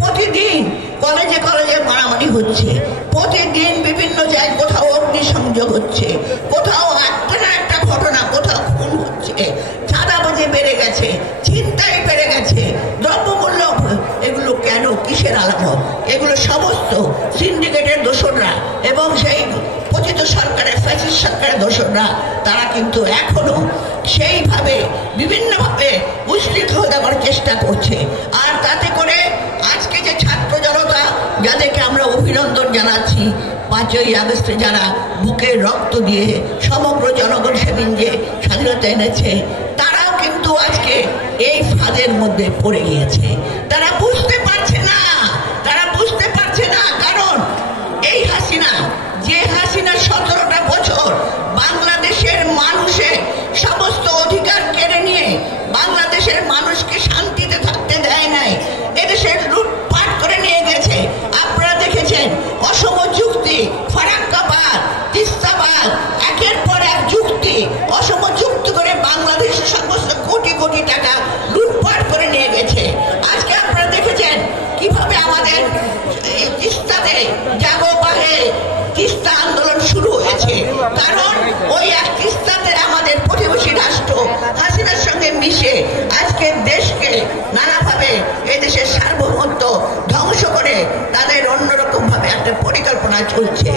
প্রতিদিন কলেজে কলেজে মারামারি হচ্ছে, প্রতিদিন বিভিন্ন জায়গায় কোথাও অগ্নিসংযোগ হচ্ছে, কোথাও একটা না একটা ঘটনা, কোথাও খুন হচ্ছে, চাঁদাবাজি বেড়ে গেছে, ছিনতাই বেড়ে গেছে, দ্রব্যমূল্য। এগুলো কেন, কিসের আলামত? এগুলো সমস্ত সিন্ডিকেটের দোসররা এবং সেই পতিত সরকারের, ফ্যাসিস্ট সরকারের দোসররা। তারা কিন্তু এখনো সেইভাবে বিভিন্নভাবে উশৃঙ্খলতা করার চেষ্টা করছে। আর তাতে করে আজকে যে ছাত্র জনতা, যাদেরকে আমরা অভিনন্দন জানাচ্ছি, 5ই আগস্টে যারা বুকের রক্ত দিয়ে সমগ্র জনগণ সেদিন যে স্বাধীনতা এনেছে, তারাও কিন্তু আজকে এই ফাঁদের মধ্যে পড়ে গিয়েছে। তারা বুঝতে পারছে না, তারা বুঝতে পারছে না। কারণ এই হাসিনা, যে হাসিনা 17টা বছর বাংলাদেশের মানুষের সমস্ত অধিকার কেড়ে নিয়ে বাংলাদেশের মানুষকে শান্তিতে থাকতে দেয় নাই, এদেশের লুটপাট করে নিয়ে গেছে। আপনারা দেখেছেন অসম যুক্তি, ফারাক্কাবাদ, তিস্তাবাদ, একের পর এক যুক্তি, অসম যুক্তি করে বাংলাদেশের সমস্ত কোটি কোটি টাকা লুটপাট করে নিয়ে গেছে। আজকে আপনারা দেখেছেন কিভাবে আমাদের তিস্তাতে জাগো বাহে তিস্তা আন্দোলন শুরু হয়েছে। কারণ ওই এক তিস্তাতে আমাদের প্রতিবেশী রাষ্ট্র হাসিনার সঙ্গে মিশে আজকে দেশকে নানাভাবে এদেশের সার্বভৌমত্ব ধ্বংস করে তাদের অন্যরকম ভাবে একটা পরিকল্পনা চলছে।